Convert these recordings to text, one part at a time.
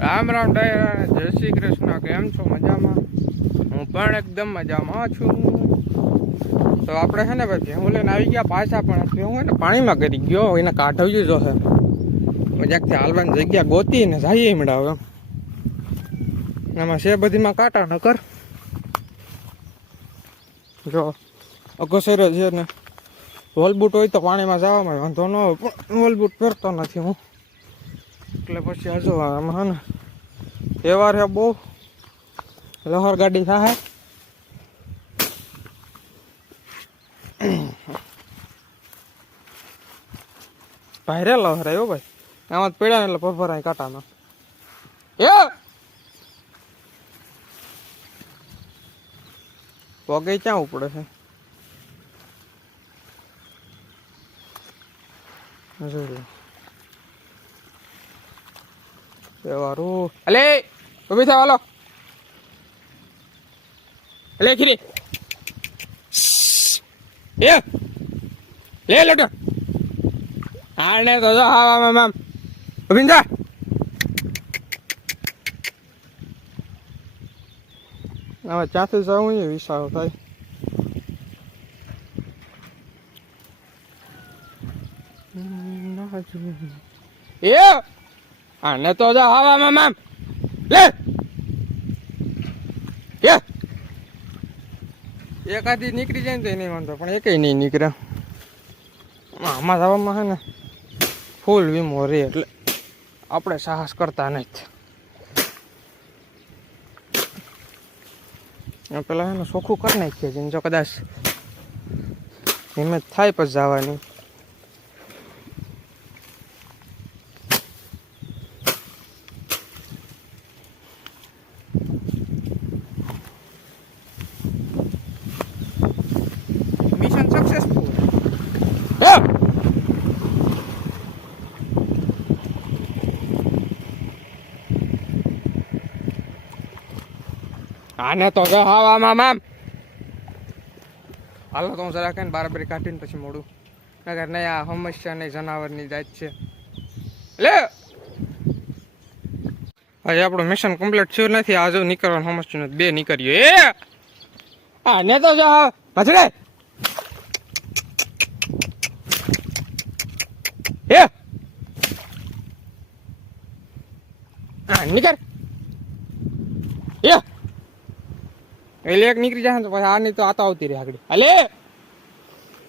રામ રામ ડાયરા, જય શ્રી કૃષ્ણ. કેમ છો? મજામાં? હું પણ એકદમ મજામાં છું. તો આપણે છે ને ભાઈ ભેહું લઈને આવી ગયા પાછા, પણ ભેહું ને પાણીમાં કરી ગયો, એને કાઢવી જો છે. મજાકથી હાલવાની જગ્યા ગોતી ને જઈએ મળાવ એમ. એમાં છે બધીમાં કાંટા નકર જો અગસર છે ને વોલબૂટ હોય તો પાણીમાં જવામાં વાંધો ન હોય, પણ વોલબૂટ પહેરતો નથી હું, એટલે પછી હજુ આમાં હે ને તહેવાર છે બહુ, લહર ગાડી થાય ભાઈ રે લહર આવ્યો ભાઈ, આમાં જ પડ્યા ને એટલે ભરાય કાંટામાં. પગે ક્યાં ઉપડે છે તહેવારું. અલે ઉભી થા વાલો, અલે ખીરી લે લટો આને તો હા મેમ ઉભી થા. હવે ત્યાંથી જવું એ વિચારો થાય. આને તો હવામાં મેમ લે એકાદી નીકળી જાય ને તો નહીં વાંધો, પણ એકેય નહીં નીકળે. આમાં જવામાં છે ને ફૂલ વીમો રે, એટલે આપણે સાહસ કરતા નથી. પેલા એને ચોખ્ખું કરી નાખીએ છીએ, જો કદાચ હિંમત થાય પછી જવાની. Mission successful. આને તો હવામાં મેમ હાલો તો હું જરા કઈ બરાબરી કાઢીને પછી મોડું, નગર નહીં આ સમસ્યા નહીં જનાવરની જાત છે. લે હજી આપણું મિશન કમ્પ્લીટ થયું નથી, આ જો નીકળવાનું સમસ્યું નથી, બે નીકળ્યું. આને તો જો ભજડે નીકળ એટલે એક નીકળી જાય ને તો પછી આની તો આતા આવતી રહે આગળ. અલે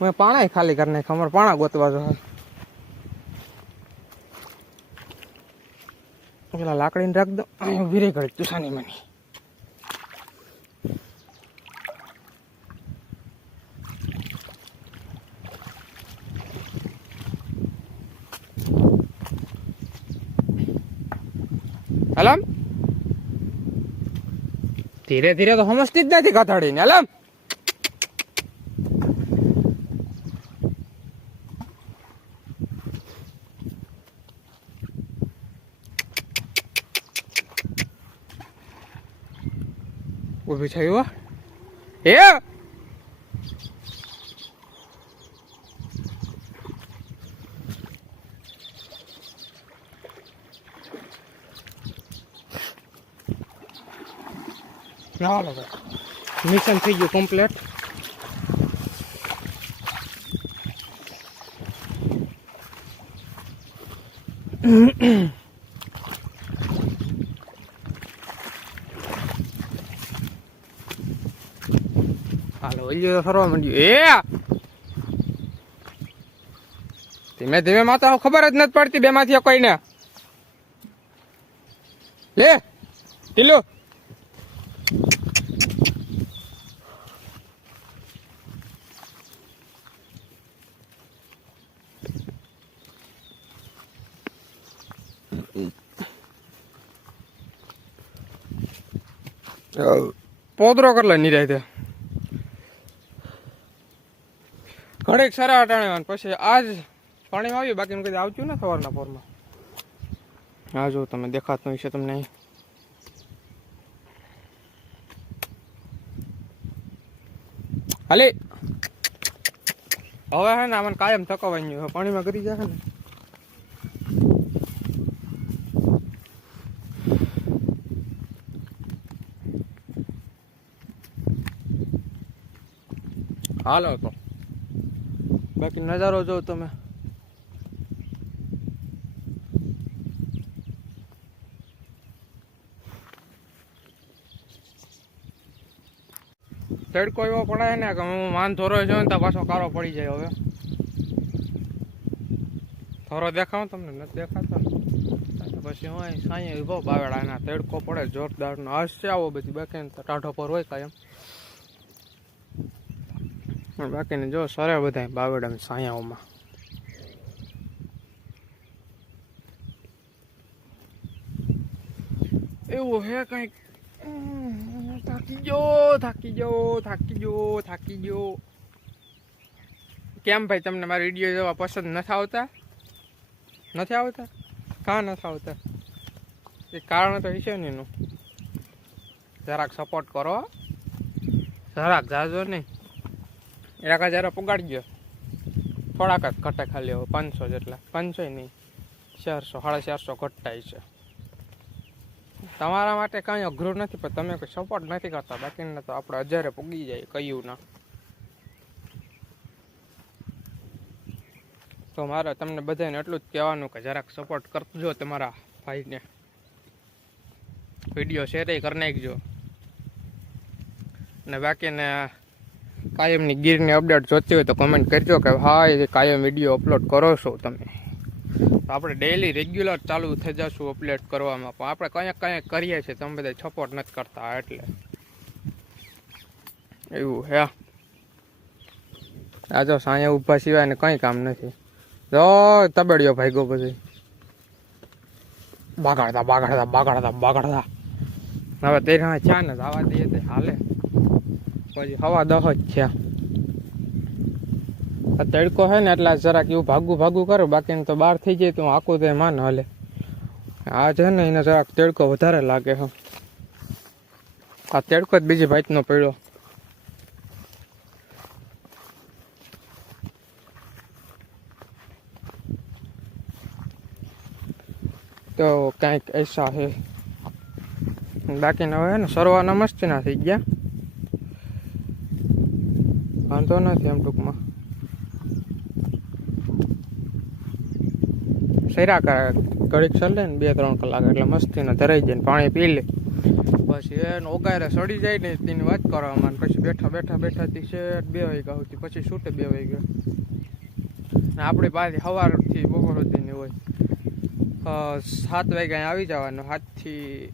મેં પાણા ખાલી કરી નાખ, અમારે પાણા ગોતવા જો પેલા લાકડીને રાખ દો, વીરે ઘડી તુસાની મની. હલમ ધીરે ધીરે તો સમજતી જ નથી કથાડીને. હલમ ઉભી થયું એ હાલો મિશન થઈ ગયું કમ્પ્લીટ. હાલો ઓલિયો ફરવા માંડ્યું. ધીમે ધીમે માતા ખબર જ નથી પડતી બે માંથી કોઈને. લે ટીલો પોદરો કરલા નિરાય ઘડીક સારા અટાણે પછી આજ પાણીમાં આવ્યું, બાકી કદી આવતું ને સવારના પોરમાં. હા જો તમે દેખાતું હશે તમને. હાલે હવે હે ને આમાં કાયમ થકવાઈ ગયું, પાણીમાં કરી જાય ને હાલો તો બાકી નજારો જો તમે. તડકો એવો પડે ને કે હું માન થોરો છું ને તો પાછો કાળો પડી જાય. હવે થોરો દેખાવ તમને નથી દેખાતો ને પછી હું અહીં સાંયે ઉભો બાવેડા એના તડકો પડે જોરદાર નો હશે આવો બધી બાકી ટાઢો પર હોય કાયમ. બાકીને જો સરે બધા બાવેડા સાયાઓમાં. એવું હે કંઈક. થાકી ગયો. કેમ ભાઈ તમને મારા વિડીયો જોવા પસંદ નથી આવતા? કાં નથી આવતા? એ કારણ તો છે ને એનું. જરાક સપોર્ટ કરો, જરાક જાજો નહીં. 1000 પગાડી ગયો, થોડાક જ ઘટે ખાલી હવે 500 જેટલા. 500 નહીં, 400 450 ઘટતા છે. તમારા માટે કાંઈ અઘરું નથી, પણ તમે કોઈ સપોર્ટ નથી કરતા. બાકીને તો આપણે 1000 પૂગી જાય કયું ના. તો મારે તમને બધાને એટલું જ કહેવાનું કે જરાક સપોર્ટ કરજો તમારા ભાઈને. વિડીયો શેર કરી નાખજો. ને બાકીને કાયમની ગીરની અપડેટ જોતી હોય તો કમેન્ટ કરજો કે હા કાયમ વિડીયો અપલોડ કરો છો તમે. તો આપણે ડેઈલી રેગ્યુલર ચાલુ થઈ જશું અપલોડ કરવામાં. પણ આપણે કંઈક કરીએ છીએ, તમે બધા સપોર્ટ નથી કરતા એટલે એવું હે. આ જો સાંયા ઊભા સિવાય ને કંઈ કામ નથી. જો તબેડીઓ ભાગ્યો પછી બાગાડતા. હવે તેરા ચા ને આવા દઈએ તે હાલે. પછી 10:15 જ છે. આ તડકો છે ને એટલે જરાક એવું ભાગું કરો. બાકીને તો બહાર થઈ જાય તો આખું તો માન હાલે. આ છે ને એને જરાક તડકો વધારે લાગે છે. આ તડકો જ બીજી ભાઈનો પડ્યો. તો કંઈક એસા હે. બાકીને હવે ને સરવાના મસ્તી ના થઈ ગયા. વાંધો નથી એમ ટૂંકમાં. સૈરા કરે ઘડીક ચલે ને 2-3 કલાક એટલે મસ્તીને ધરાઈ જાય ને પાણી પી લે. પછી એને ઓગારે સડી જાય ને તેની વાત કરવામાં. પછી બેઠાથી શેઠ 2 વાગ્યા સુધી. પછી છૂટે 2 વાગ્યા. ને આપણી પાસે સવારથી બપોર સુધીની હોય. 7 વાગ્યા આવી જવાનું. 7 થી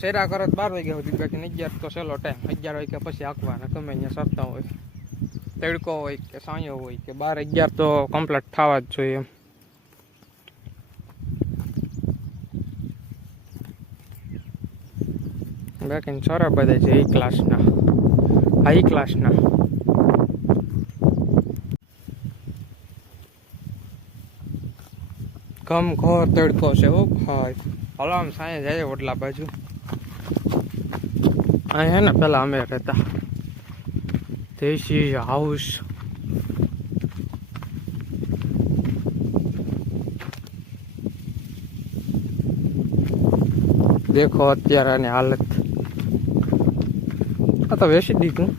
શેરા કરે 12 વાગ્યા સુધી. બાકી 11 તો સહેલો ટાઈમ. 11 વાગ્યા પછી આંકવાના ગમે અહીંયા સરતા હોય. તડકો હોય કે સાંયો હોય કે 12-11 તો કમ્પ્લીટ થવા જ જોઈએ એમ. બાકી સારા બધા છે હાઈ ક્લાસના. ઘોર તડકો છે. ઓ ભાઈ હાલો આમ સાંજે જાય ઓટલા બાજુ. અહીં હે ને પેલા અમે રહેતા દેશી હાઉસ. દેખો અત્યારે આની હાલત. આ તો વેચી દીધું.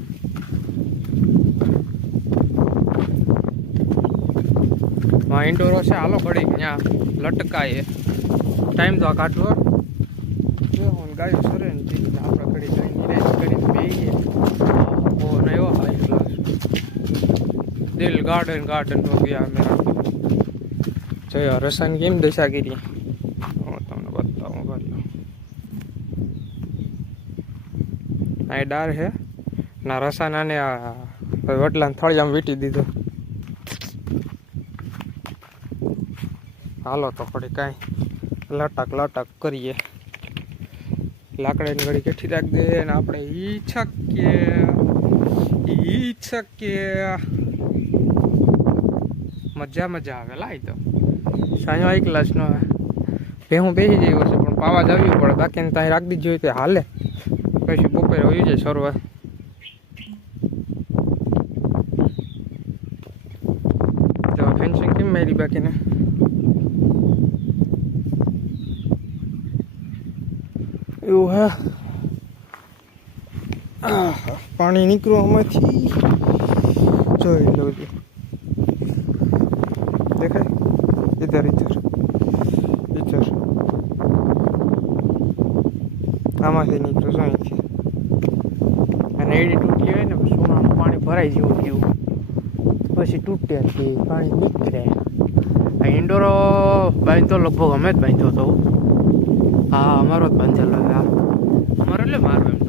ઇન્ડોરો છે. હાલો ઘડી ત્યાં લટકાય ટાઈમ તો કાઢવો. ગાયો સરે ને આપણે ઘડી કરીને બેહીએ. ઓ નયો હાઈ ક્લાસ દિલ ગાર્ડન હો ગયા મેરા. જોયો રસન કેમ દશાગીરી હું તમને બતાવું. ભાઈ આ ડાર હે ના રસાનાને આ વટલાને થળિયામાં વીટી દીધો. હાલો તો થોડી કાંઈ લટક કરીએ. લાકડાની ઘડી કેઠી રાખ દે ને આપણે ઈ છક્કે મજા આવે. લાય તો સાંયો એક ક્લાસનો ભેહું બેસી જાય છે પણ પાવા જ આવવી પડે. બાકીને ત્યાં રાખી દીધી હોય તો હાલે. પછી બપોરે હોઈ જાય સરવા. તો ફેન્સિંગ કેમ મારી બાકીને એવું હે. પાણી નીકળ્યું આમાંથી. જોઈ લઉં છું દેખાય ઇધર ઇધર ઇધર આમાંથી નીકળ્યું શું અહીંથી અને એડી તૂટી હોય ને સોનામાં પાણી ભરાઈ જેવું થયું પછી તૂટ્યાથી પાણી નીકળે આ ઇન્ડોરો બાંધતો લગભગ અમે જ બાંધ્યો હતો હા અમારો જ બાંધેલો અમારો એટલે મારો એમ